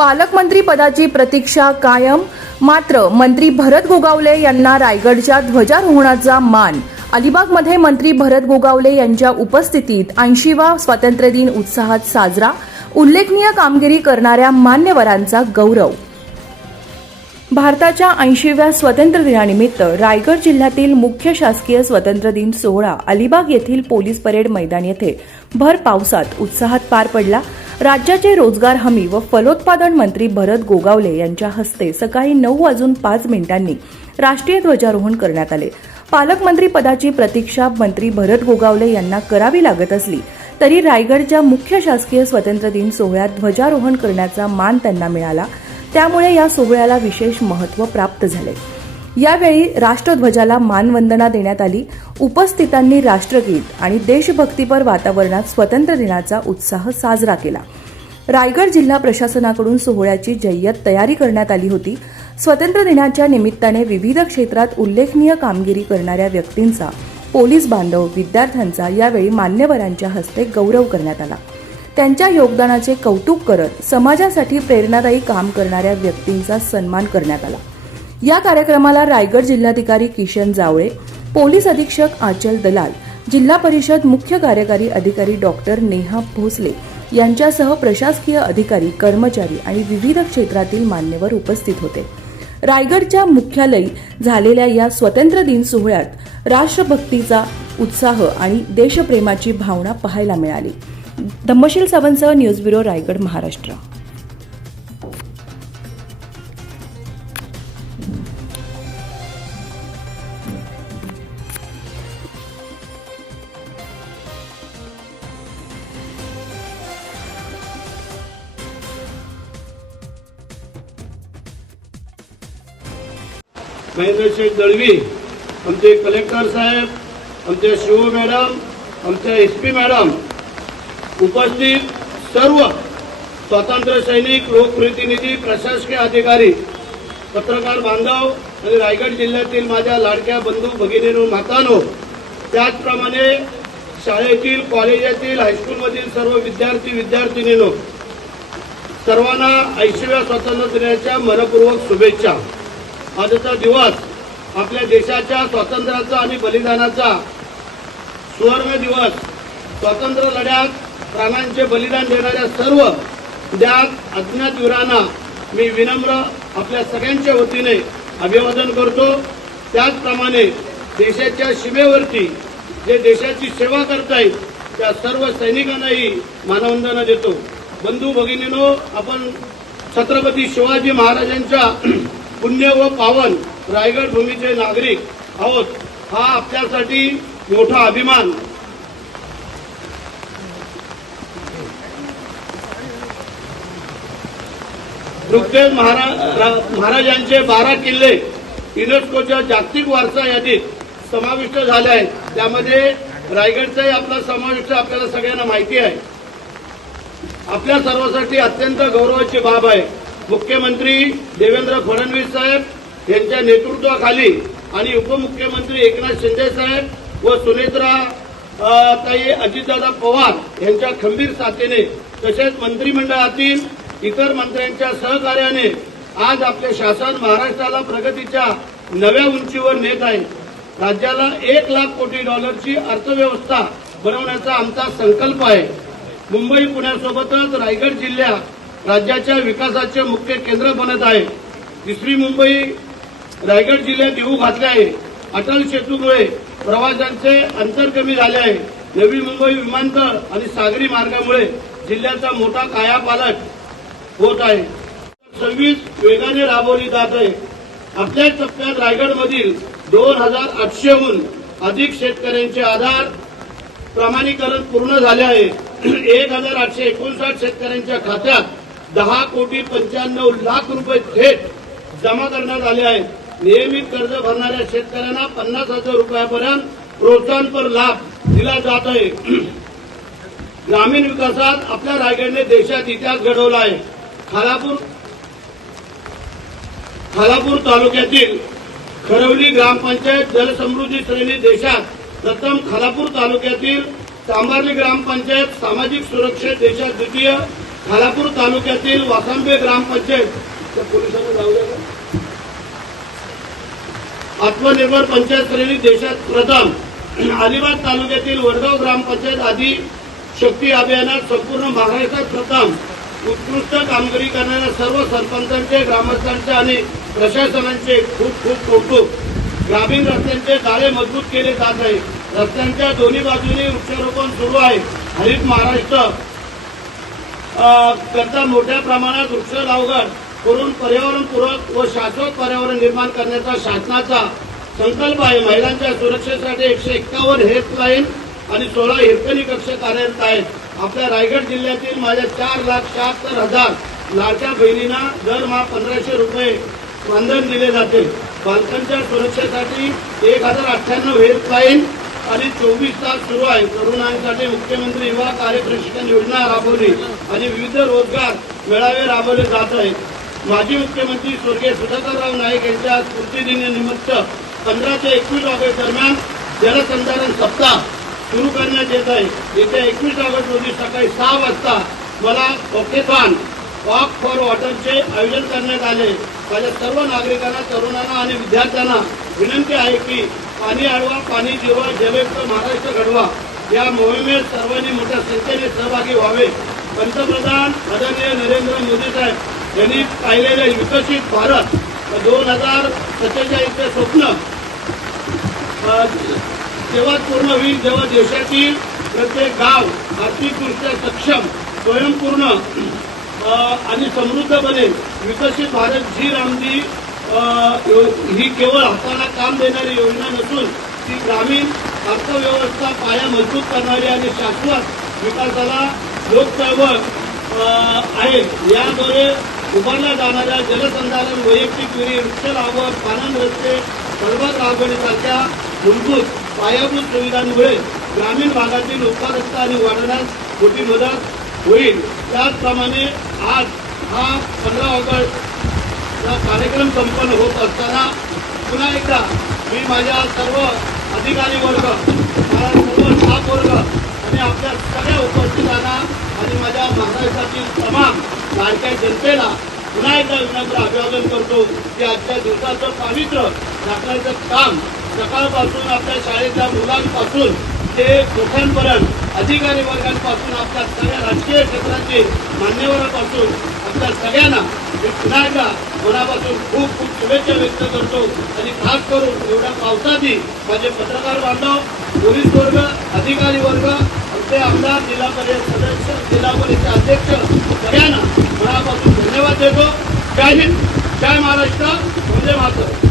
पालकमंत्री पदाची प्रतीक्षा कायम. मात्र मंत्री भरत गोगावले यांना रायगडच्या ध्वजारोहणाचा मान. अलिबागमध्ये मंत्री भरत गोगावले यांच्या उपस्थितीत 80वा स्वातंत्र्य दिन उत्साहात साजरा. उल्लेखनीय कामगिरी करणाऱ्या मान्यवरांचा गौरव. भारताच्या 80व्या स्वातंत्र्य दिनानिमित्त रायगड जिल्ह्यातील मुख्य शासकीय स्वातंत्र्य दिन सोहळा अलिबाग येथील पोलीस परेड मैदान येथे भर पावसात उत्साहात पार पडला. राज्याचे रोजगार हमी व फलोत्पादन मंत्री भरत गोगावले यांच्या हस्ते सकाळी 9:05 राष्ट्रीय ध्वजारोहण करण्यात आले. पालकमंत्री पदाची प्रतीक्षा मंत्री भरत गोगावले यांना करावी लागत असली तरी रायगडच्या मुख्य शासकीय स्वातंत्र्य दिन सोहळ्यात ध्वजारोहण करण्याचा मान त्यांना मिळाला. त्यामुळे या सोहळ्याला विशेष महत्त्व प्राप्त झाले. यावेळी राष्ट्रध्वजाला मानवंदना देण्यात आली. उपस्थितांनी राष्ट्रगीत आणि देशभक्तीपर वातावरणात स्वातंत्र्य दिनाचा उत्साह साजरा केला. रायगड जिल्हा प्रशासनाकडून सोहळ्याची जय्यत तयारी करण्यात आली होती. स्वातंत्र्य दिनाच्या निमित्ताने विविध क्षेत्रात उल्लेखनीय कामगिरी करणाऱ्या व्यक्तींचा, पोलीस बांधव, विद्यार्थ्यांचा यावेळी मान्यवरांच्या हस्ते गौरव करण्यात आला. त्यांच्या योगदानाचे कौतुक करत समाजासाठी प्रेरणादायी काम करणाऱ्या व्यक्तींचा सन्मान करण्यात आला. या कार्यक्रमाला रायगड जिल्हाधिकारी किशन जावळे, पोलीस अधीक्षक आचल दलाल, जिल्हा परिषद मुख्य कार्यकारी अधिकारी डॉक्टर नेहा भोसले यांच्यासह प्रशासकीय अधिकारी, कर्मचारी आणि विविध क्षेत्रातील मान्यवर उपस्थित होते. रायगडच्या मुख्यालयी झालेल्या या स्वातंत्र्य दिन सोहळ्यात राष्ट्रभक्तीचा उत्साह आणि देशप्रेमाची भावना पाहायला मिळाली. धम्मशील सावंतसह न्यूज ब्युरो, रायगड, महाराष्ट्र. महेंद्र शेठ दळवी, आमचे कलेक्टर साहेब, आमचे शिव मॅडम, आमच्या SP मॅडम, उपस्थित सर्व स्वातंत्र्य सैनिक, लोकप्रतिनिधी, प्रशासकीय अधिकारी, पत्रकार बांधव आणि रायगड जिल्ह्यातील माझ्या लाडक्या बंधू भगिनींनो, मातांनो, त्याचप्रमाणे शाळेतील, कॉलेजातील, हायस्कूलमधील सर्व विद्यार्थी विद्यार्थिनींनो, सर्वांना 80व्या स्वातंत्र्य दिनाच्या मनपूर्वक शुभेच्छा. आजचा दिवस आपल्या देशाच्या स्वातंत्र्याचा आणि बलिदानाचा सुवर्ण दिवस. स्वातंत्र्य लढ्यात प्राणांचे बलिदान देणाऱ्या सर्व ज्ञात अज्ञात वीरांना मी विनम्र आपल्या सगळ्यांच्या वतीने अभिवादन करतो. त्याचप्रमाणे देशाच्या सीमेवरती जे देशाची सेवा करतायत त्या सर्व सैनिकांनाही मानवंदना देतो. बंधू भगिनींनो, आपण छत्रपती शिवाजी महाराजांच्या पुण्य व पावन रायगड भूमीचे नागरिक आहोत. हा आपल्यासाठी मोठा अभिमान. नुकतेच महाराजांचे 12 किल्ले युनेस्कोच्या जागतिक वारसा यादीत समाविष्ट झाले आहेत. त्यामध्ये रायगडचाही आपला समाविष्ट आपल्याला सगळ्यांना माहिती आहे. आपल्या सर्वांसाठी अत्यंत गौरवाची बाब आहे. मुख्यमंत्री देवेंद्र फडणवीस साहेब यांच्या नेतृत्वाखाली आणि उपमुख्यमंत्री एकनाथ शिंदे साहेब व सुनेत्रा ताई अजितदादा पवार यांच्या खंबीर साथीने, तसेच मंत्रिमंडळातील इतर मंत्र्यांच्या सहकार्याने आज आपले शासन महाराष्ट्राला प्रगतीच्या नव्या उंचीवर नेत आहे. राज्याला $1,00,000 कोटी अर्थव्यवस्था बनवण्याचा आमचा संकल्प आहे. मुंबई पुण्यासोबतच रायगड जिल्हा राज्याच्या विकासाचे मुख्य केंद्र बनत आहे. तिसरी मुंबई रायगड जिल्ह्यात येऊ घातली आहे. अटल सेतूमुळे प्रवाशांचे अंतर कमी झाले आहे. नवी मुंबई विमानतळ आणि सागरी मार्गामुळे जिल्ह्याचा मोठा कायापालट होत आहे. सर्व्हिस वेगाने राबवली जात आहे. आपल्याच टप्प्यात रायगडमधील 2,800हून अधिक शेतकऱ्यांचे आधार प्रमाणीकरण पूर्ण झाले आहे. 1,859 शेतकऱ्यांच्या खात्यात $10,95,00,000 थेट जमा करण्यात आले आहेत. नियमित कर्ज भरणाऱ्या शेतकऱ्यांना $50,000 प्रोत्साहनपर लाभ दिला जात आहे. ग्रामीण विकासात आपल्या रायगडने देशात इतिहास घडवला आहे. खालापूर तालुक्यातील खरवली ग्रामपंचायत जलसमृद्धी श्रेणी देशात प्रथम, खालापूर तालुक्यातील सांबार्ली ग्रामपंचायत सामाजिक सुरक्षेत देशात द्वितीय, खालापूर तालुक्यातील वासंबे ग्रामपंचायत त्या पोलिसांना जाऊ द्या का? आत्मनिर्भर पंचायत श्रेणी देशात प्रथम. अलिबाग तालुक्यातील वडगाव ग्रामपंचायत आदी शक्ती अभियानात संपूर्ण महाराष्ट्रात प्रथम. उत्कृष्ट कामगिरी करणाऱ्या सर्व सरपंचांचे, ग्रामस्थांचे आणि प्रशासनांचे खूप खूप कौतुक. ग्रामीण रस्त्यांचे जाळे मजबूत केले जात आहे. रस्त्यांच्या दोन्ही बाजूनी वृक्षारोपण सुरू आहे. हरित महाराष्ट्र करता मोठ्या प्रमाणात वृक्ष लागवड करून पर्यावरणपूरक व शाश्वत पर्यावरण निर्माण करण्याचा शासनाचा संकल्प आहे. महिलांच्या सुरक्षेसाठी 151 हेल्पलाईन आणि 16 हिरकणी कक्ष कार्यरत आहेत. आपल्या रायगड जिल्ह्यातील माझ्या 4,76,000 लाडक्या बहिणींना दरमहा 1,500 रुपये मानधन दिले जाते. बालकांच्या सुरक्षेसाठी 1,098 हेल्पलाईन आणि 24 तास सुरू आहे. तरुणांसाठी मुख्यमंत्री युवा कार्य प्रशिक्षण योजना राबवली आणि विविध रोजगार मेळावे राबवले जात आहेत. माजी मुख्यमंत्री स्वर्गीय सुधाकरराव नाईक यांच्या स्मृतिदिनानिमित्त 15 ते 21 ऑगस्ट दरम्यान जलसंधारण सप्ताह सुरू करण्यात येत आहे. येत्या 21 ऑगस्ट रोजी सकाळी 6 वाजता मला वॉकेथॉन वॉक फॉर वॉटरचे आयोजन करण्यात आले. माझ्या सर्व नागरिकांना, तरुणांना आणि विद्यार्थ्यांना विनंती आहे की पाणी अडवा, पाणी जिरवा, जलयुक्त महाराष्ट्र घडवा या मोहिमेत सर्वांनी मोठ्या संख्येने सहभागी व्हावे. पंतप्रधान आदरणीय नरेंद्र मोदी साहेब यांनी पाहिलेले विकसित भारत 2047 स्वप्न तेव्हा पूर्ण होईल जेव्हा देशातील प्रत्येक गाव आर्थिकदृष्ट्या सक्षम, स्वयंपूर्ण आणि समृद्ध बनेल. विकसित भारत जी रामजी ही केवळ हाताला काम देणारी योजना नसून ती ग्रामीण अर्थव्यवस्था पाया मजबूत करणारी आणि शाश्वत विकासाला लोकचळवळ आहे. याद्वारे उभारल्या जाणाऱ्या जलसंधारण, वैयक्तिक विहिरी, वृक्ष लागवड, पाणंद रस्ते, फळबाग लागवडीसारख्या मूलभूत पायाभूत सुविधांमुळे ग्रामीण भागातील उत्पादकता आणि वाढण्यास मोठी मदत होईल. त्याचप्रमाणे आज हा 15 ऑगस्ट हा कार्यक्रम संपन्न होत असताना पुन्हा एकदा मी माझ्या सर्व अधिकारी वर्ग, माझा सर्व स्टाफ वर्ग आणि आपल्या सगळ्या उपस्थितांना आणि माझ्या महाराष्ट्रातील तमाम लाडक्या जनतेला पुन्हा एकदा विनम्र अभिवादन करतो की आजच्या दिवसाचं पावित्र्य राखण्याचं काम सकाळपासून आपल्या शाळेच्या मुलांपासून ते मोठ्यांपर्यंत, अधिकारी वर्गांपासून आपल्या सगळ्या राजकीय क्षेत्रातील मान्यवरांपासून आपल्या सगळ्यांना मी पुन्हा एकदा मनापासून खूप खूप शुभेच्छा व्यक्त करतो. आणि खास करून एवढ्या पावसातही माझे पत्रकार बांधव, पोलीस वर्ग, अधिकारी वर्ग, आमचे आमदार, जिल्हा परिषद सदस्य, जिल्हा परिषद अध्यक्ष सगळ्यांना मनापासून धन्यवाद देतो. जय हिंद, जय महाराष्ट्र, वंदे मातरम.